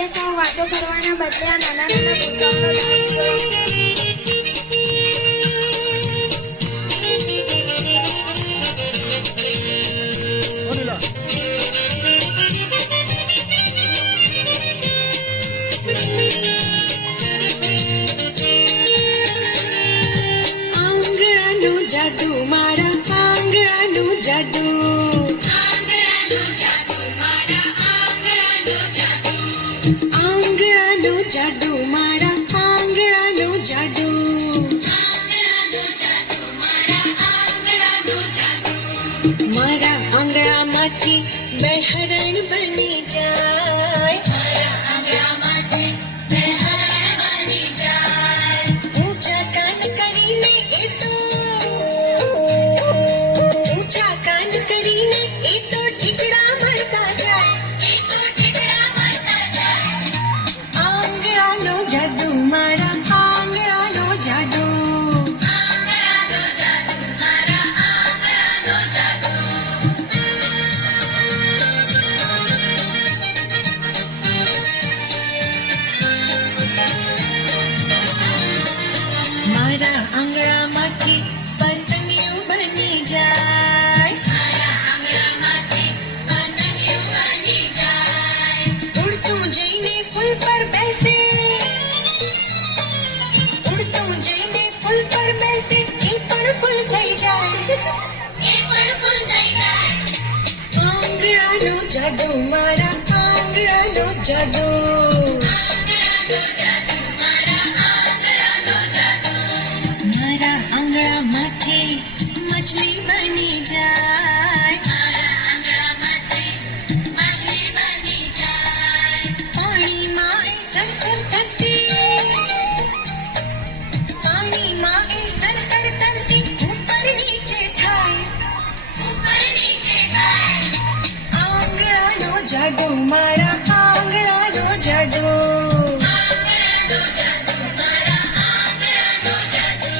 સાથે સૌ વાતો કરવાના બદલે આ નાના નાના ભૂતોનો ડાન્સ કરો. જાદુ મારા આંગણાનું જાદુ, આંગણાનું જાદુ મારા આંગણાનું જાદુ, આંગણાનું જાદુ મારા આંગણાનું જાદુ, આંગણાનું જાદુ મારા આંગણાનું જાદુ. મારા આંગણામાંથી બે હરણ બની જાય, મારા આંગણામાંથી બે હરણ બની જાય. ઊંચા કાન કરીને એ તો જાદુ મારા આંગણાનો જાદુ, આંગણાનો જાદુ મારા આંગણાનો જાદુ. મારા આંગણામાંથી પતંગિયું બની જાય, મારા આંગણામાંથી પતંગિયું બની જાય. ઉડતું જઈને ફૂલ પર બેસે, ફૂલ થઈ જાય, એ પણ ફૂલ થઈ જાય. આંગણાનો જાદુ મારા આંગણાનો જાદુ, આંગણાનો જાદુ મારા આંગણાનો જાદુ. મારા આંગણામાંથી મછલી બની જાય, મારા આંગણામાંથી મછલી બની જાય. પાણીમાં એ સરસર તરતી, પાણીમાં એ સરસર તરતી ઉપર નીચે થાય, ઉપર નીચે થાય. આંગણાનો જાદુ મારા આંગણાનો જાદુ, આંગણાનો જાદુ મારા આંગણાનો જાદુ.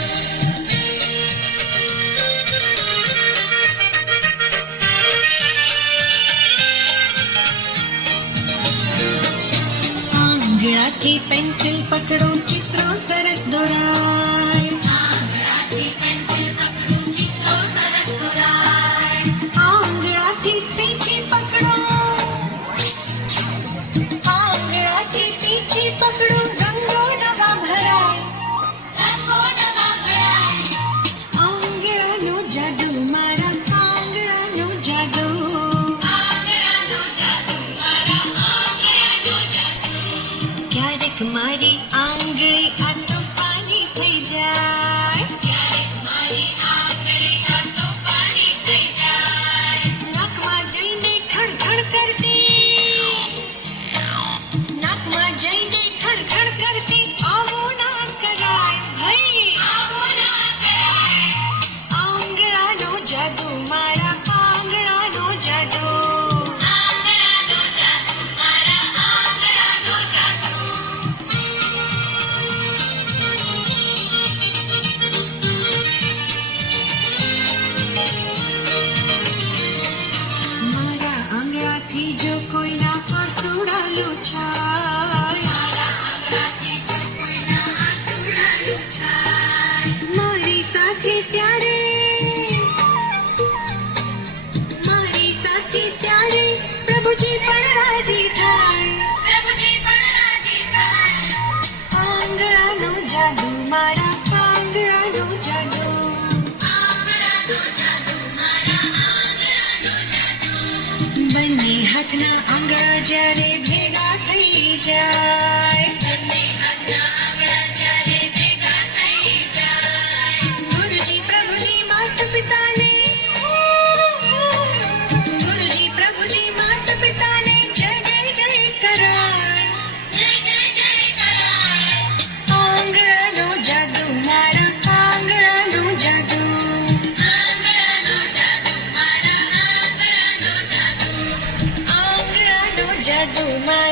આંગણાથી પેન્સિલ પકડો, ચિત્રો સરસ દોરાય, આંગણાથી પેન્સિલ પકડો, ચિત્રો સરસ દોરાય. આંગણાથી પીછી પકડો, આંગણાથી પીછી પકડો, રંગો નવા ભરાય, રંગો નવા ભરાય. આંગણાનો જાદુ મારા આંગણાનો જાદુ, આંગણાનો જાદુ મારા આંગણાનો જાદુ. ક્યારેક મારી આંગળી આ તોફાની થઈ જાય, ક્યારેક મારી આંગળી આ તોફાની થઈ જાય. નાકમાં જઈને ખડખડ કરતી, નાકમાં જઈને ખડખડ કરતી, આવું ના કરાય ભાઈ, આવું ના કરાય. આંગણાનો જાદુ મારા આંગણાનો જાદુ, આંગણાનો જાદુ મારા આંગણાનો જાદુ. મારા આંગણાથી જો કોઈના આંસુડા લૂછાય, મારા આંગણાથી જો કોઈના આંસુડા લૂછાય, મારી સાથે ત્યારે, મારી સાથે ત્યારે પ્રભુજી પણ રાજી થાય, પ્રભુજી પણ રાજી થાય. આંગણાનો જાદુ મારા આંગણાનો જાદુ, આંગણાનો જાદુ મારા આંગણાનો જાદુ. બંને હાથના આંગળા જ્યારે ભેગા થઈ જાય, બંને હાથના આંગળા જ્યારે ભેગા થઈ જાય. ગુરુજી પ્રભુજી માતા પિતાને, ગુરુજી પ્રભુજી માતા પિતાને જય જય જય કરાય, જય જય જય કરાય. આંગણાનો જાદુ મારા આંગણાનો જાદુ, આંગણાનો જાદુ મારા આંગણાનો જાદુ, આંગણાનો જાદુ મારા